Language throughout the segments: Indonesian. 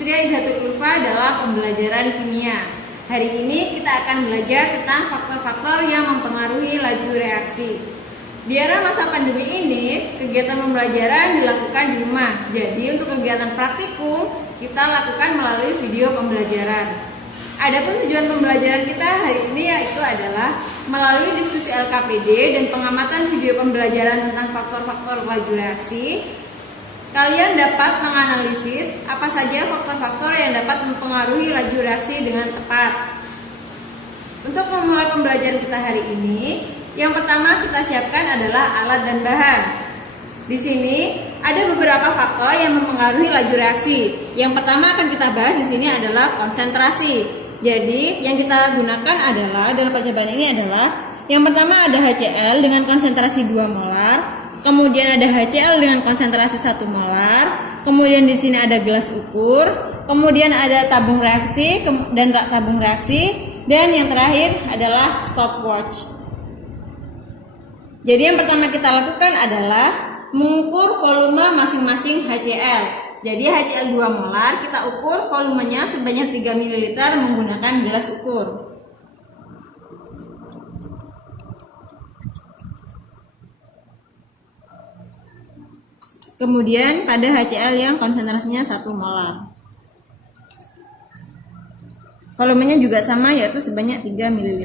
Yusria Izzatul Ulfa dalam pembelajaran kimia. Hari ini kita akan belajar tentang faktor-faktor yang mempengaruhi laju reaksi. Di era masa pandemi ini, kegiatan pembelajaran dilakukan di rumah. Jadi untuk kegiatan praktikum, kita lakukan melalui video pembelajaran. Adapun tujuan pembelajaran kita hari ini yaitu adalah melalui diskusi LKPD dan pengamatan video pembelajaran tentang faktor-faktor laju reaksi. Kalian dapat menganalisis apa saja faktor-faktor yang dapat mempengaruhi laju reaksi dengan tepat. Untuk memulai pembelajaran kita hari ini, yang pertama kita siapkan adalah alat dan bahan. Di sini ada beberapa faktor yang mempengaruhi laju reaksi. Yang pertama akan kita bahas di sini adalah konsentrasi. Jadi yang kita gunakan adalah dalam percobaan ini adalah yang pertama ada HCl dengan konsentrasi 2 molar. Kemudian ada HCl dengan konsentrasi 1 molar. Kemudian di sini ada gelas ukur. Kemudian ada tabung reaksi dan tabung reaksi. Dan yang terakhir adalah stopwatch. Jadi yang pertama kita lakukan adalah mengukur volume masing-masing HCl. Jadi HCl 2 molar kita ukur volumenya sebanyak 3 ml menggunakan gelas ukur. Kemudian pada HCl yang konsentrasinya 1 molar. Volumenya juga sama yaitu sebanyak 3 ml.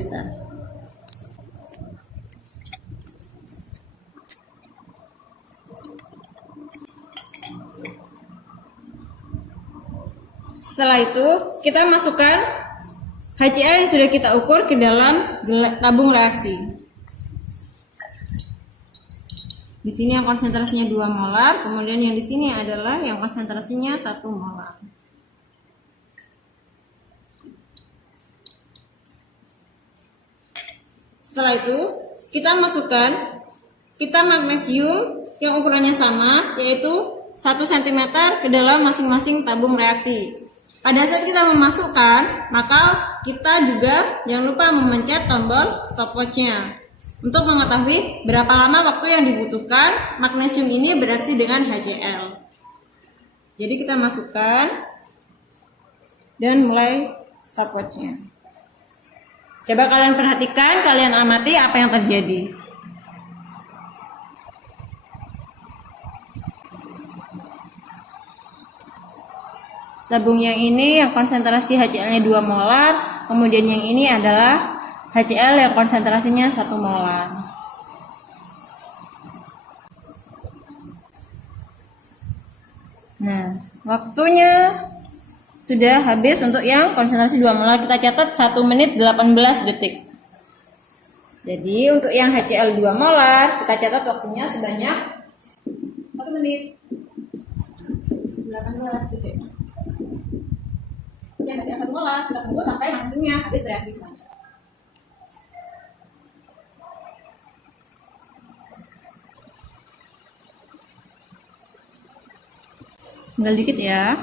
Setelah itu kita masukkan HCl yang sudah kita ukur ke dalam tabung reaksi. Di sini yang konsentrasinya 2 molar, kemudian yang di sini adalah yang konsentrasinya 1 molar. Setelah itu, kita masukkan magnesium yang ukurannya sama, yaitu 1 cm ke dalam masing-masing tabung reaksi. Pada saat kita memasukkan, maka kita juga jangan lupa memencet tombol stopwatch-nya untuk mengetahui berapa lama waktu yang dibutuhkan magnesium ini bereaksi dengan HCl. Jadi kita masukkan dan mulai stopwatch-nya. Coba kalian perhatikan, kalian amati apa yang terjadi. Tabung yang ini yang konsentrasi HCl-nya 2 molar, kemudian yang ini adalah HCl yang konsentrasinya 1 molar. Nah, waktunya sudah habis untuk yang konsentrasi 2 molar. Kita catat 1 menit 18 detik. Jadi untuk yang HCl 2 molar kita catat waktunya sebanyak 1 menit 18 detik. Yang HCl 1 molar kita tunggu sampai magnesiumnya habis bereaksi semuanya. Tinggal dikit ya.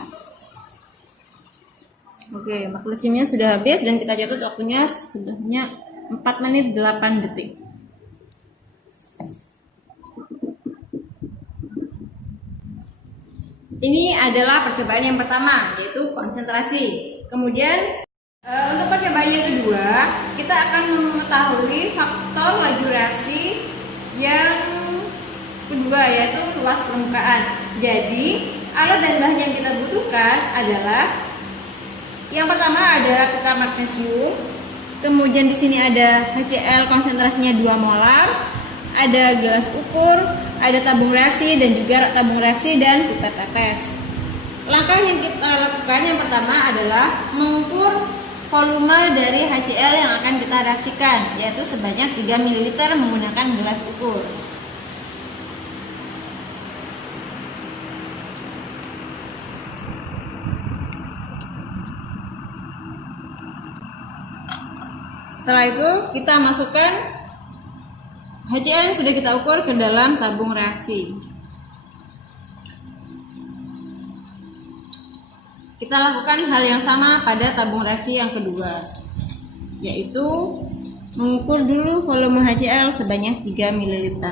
Oke, magnesiumnya sudah habis dan kita catat waktunya sudahnya 4 menit 8 detik. Ini adalah percobaan yang pertama, yaitu konsentrasi. Kemudian untuk percobaan yang kedua, kita akan mengetahui faktor laju reaksi yang kedua, yaitu luas permukaan. Jadi alat dan bahan yang kita butuhkan adalah yang pertama ada pita magnesium, kemudian di sini ada HCl konsentrasinya 2 molar, ada gelas ukur, ada tabung reaksi dan juga tabung reaksi dan pipet tetes. Langkah yang kita lakukan yang pertama adalah mengukur volume dari HCl yang akan kita reaksikan, yaitu sebanyak 3 ml menggunakan gelas ukur. Setelah itu kita masukkan HCl yang sudah kita ukur ke dalam tabung reaksi. Kita lakukan hal yang sama pada tabung reaksi yang kedua, yaitu mengukur dulu volume HCl sebanyak 3 ml.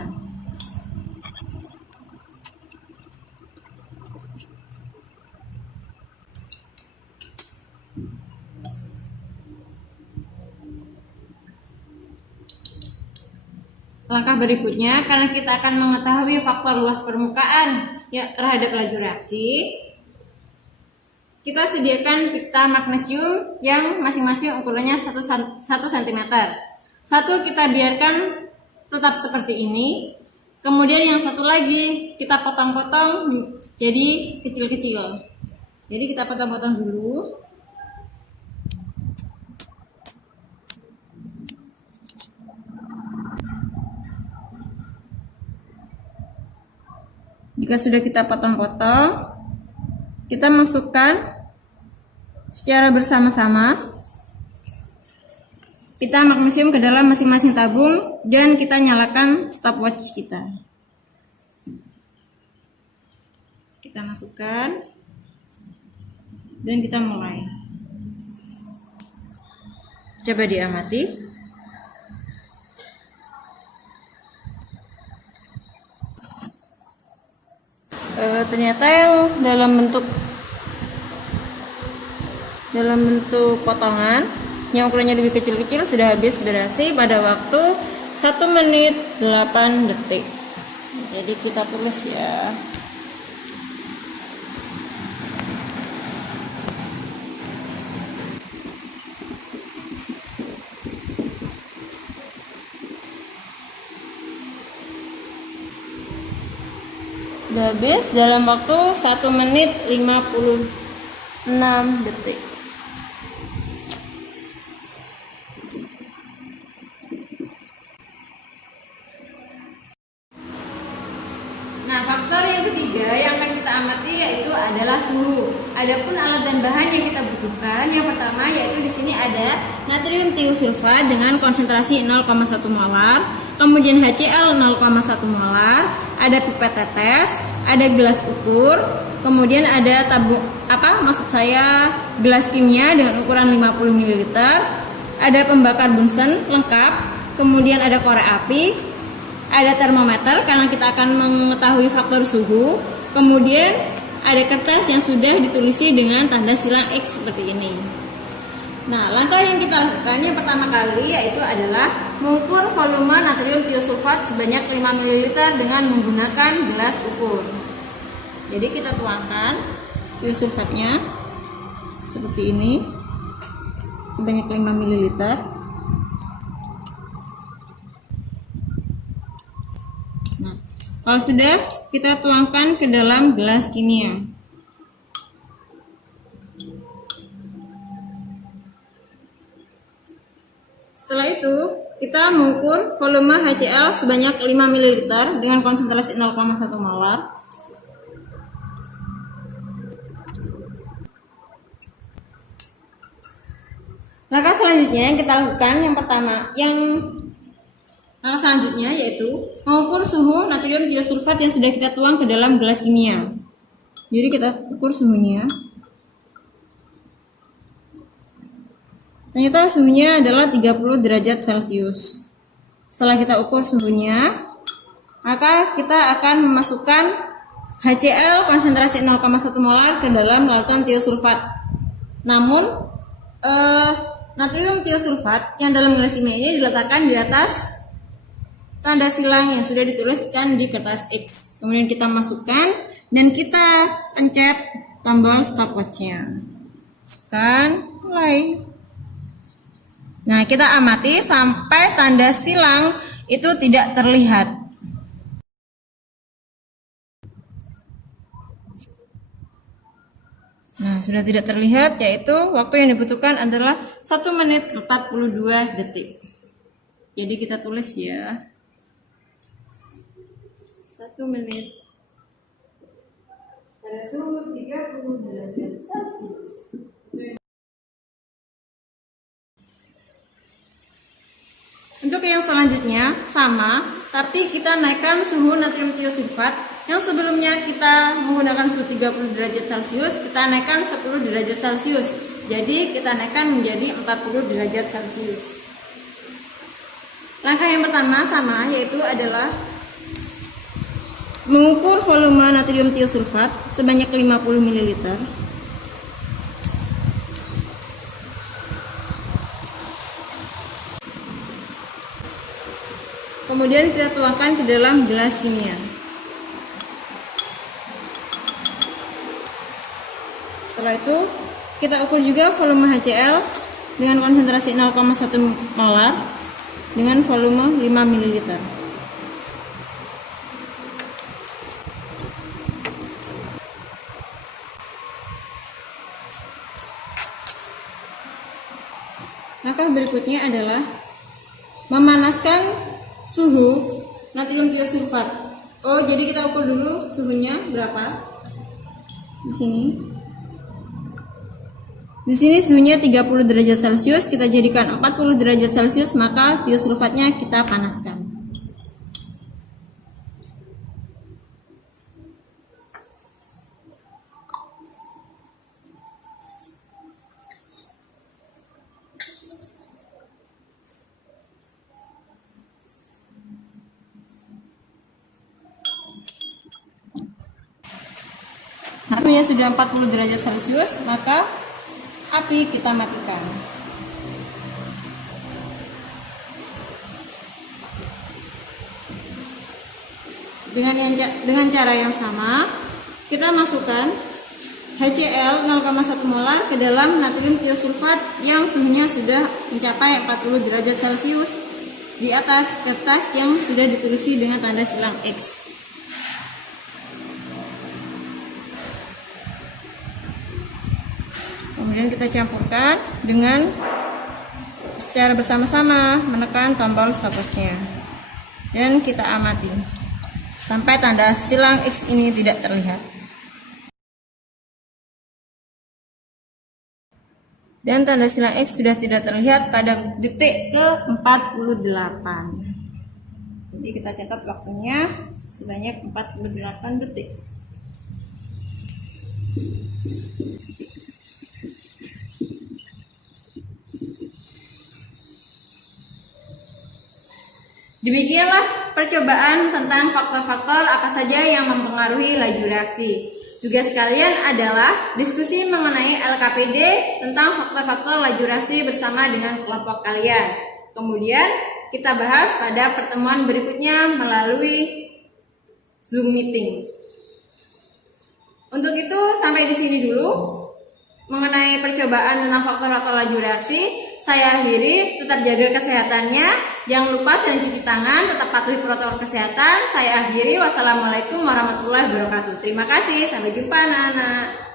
Langkah berikutnya, karena kita akan mengetahui faktor luas permukaan ya terhadap laju reaksi, kita sediakan pita magnesium yang masing-masing ukurannya 1 cm. Satu kita biarkan tetap seperti ini, kemudian yang satu lagi kita potong-potong jadi kecil-kecil. Jadi kita potong-potong dulu. Jika sudah kita potong-potong, kita masukkan secara bersama-sama pita magnesium ke dalam masing-masing tabung dan kita nyalakan stopwatch kita. Kita masukkan dan kita mulai. Coba diamati. Ternyata yang dalam bentuk potongan yang ukurannya lebih kecil-kecil sudah habis bereaksi pada waktu 1 menit 8 detik. Jadi kita tulis ya. Sudah habis dalam waktu 1 menit 56 detik. Nah, faktor yang ketiga yang akan kita amati yaitu adalah suhu. Adapun alat dan bahan yang kita butuhkan, yang pertama yaitu di sini ada natrium tiosulfat dengan konsentrasi 0,1 molar, kemudian HCl 0,1 molar, ada pipet tetes, ada gelas ukur, kemudian ada gelas kimia dengan ukuran 50 ml, ada pembakar Bunsen lengkap, kemudian ada korek api, ada termometer karena kita akan mengetahui faktor suhu, kemudian ada kertas yang sudah ditulisi dengan tanda silang X seperti ini. Nah, langkah yang kita lakukan yang pertama kali yaitu adalah mengukur volume natrium tiosulfat sebanyak 5 ml dengan menggunakan gelas ukur. Jadi kita tuangkan tiosulfatnya seperti ini sebanyak 5 ml. Nah, kalau sudah kita tuangkan ke dalam gelas kimia. Setelah itu, kita mengukur volume HCl sebanyak 5 ml dengan konsentrasi 0,1 molar. Langkah selanjutnya yang kita lakukan langkah selanjutnya yaitu mengukur suhu natrium tiosulfat yang sudah kita tuang ke dalam gelas kimia. Jadi kita ukur suhunya. Ternyata suhunya adalah 30 derajat Celcius. Setelah kita ukur suhunya, maka kita akan memasukkan HCl konsentrasi 0,1 molar ke dalam larutan tiosulfat. Namun natrium tiosulfat yang dalam gelas kimia ini diletakkan di atas tanda silang yang sudah dituliskan di kertas X. Kemudian kita masukkan dan kita pencet tombol stopwatch-nya. Masukkan, mulai. Nah, kita amati sampai tanda silang itu tidak terlihat. Nah, sudah tidak terlihat, yaitu waktu yang dibutuhkan adalah 1 menit 42 detik. Jadi kita tulis ya. 1 menit pada suhu 30 derajat Celcius. Untuk yang selanjutnya sama, tapi kita naikkan suhu natrium tiosulfat. Yang sebelumnya kita menggunakan suhu 30 derajat Celcius, kita naikkan 10 derajat Celcius. Jadi kita naikkan menjadi 40 derajat Celcius. Langkah yang pertama sama, yaitu adalah mengukur volume natrium tiosulfat sebanyak 50 ml. Kemudian kita tuangkan ke dalam gelas kimia. Setelah itu kita ukur juga volume HCl dengan konsentrasi 0,1 molar dengan volume 5 ml. Langkah berikutnya adalah memanaskan suhu natrium tiosulfat. Oh, jadi kita ukur dulu suhunya berapa? Di sini. Di sini suhunya 30 derajat Celcius, kita jadikan 40 derajat Celcius, maka tiosulfatnya kita panaskan. Suhunya sudah 40 derajat Celcius, maka api kita matikan. Dengan cara yang sama, kita masukkan HCl 0,1 molar ke dalam natrium tiosulfat yang suhunya sudah mencapai 40 derajat Celcius di atas kertas yang sudah ditulis dengan tanda silang X. Kemudian kita campurkan dengan secara bersama-sama menekan tombol stopwatchnya dan kita amati sampai tanda silang X ini tidak terlihat. Dan tanda silang X sudah tidak terlihat pada detik ke-48. Jadi kita catat waktunya sebanyak 48 detik. Demikianlah percobaan tentang faktor-faktor apa saja yang mempengaruhi laju reaksi. Tugas kalian adalah diskusi mengenai LKPD tentang faktor-faktor laju reaksi bersama dengan kelompok kalian. Kemudian kita bahas pada pertemuan berikutnya melalui Zoom meeting. Untuk itu sampai di sini dulu mengenai percobaan tentang faktor-faktor laju reaksi. Saya akhiri, tetap jaga kesehatannya, jangan lupa sering cuci tangan, tetap patuhi protokol kesehatan. Saya akhiri, wassalamualaikum warahmatullahi wabarakatuh. Terima kasih, sampai jumpa anak-anak.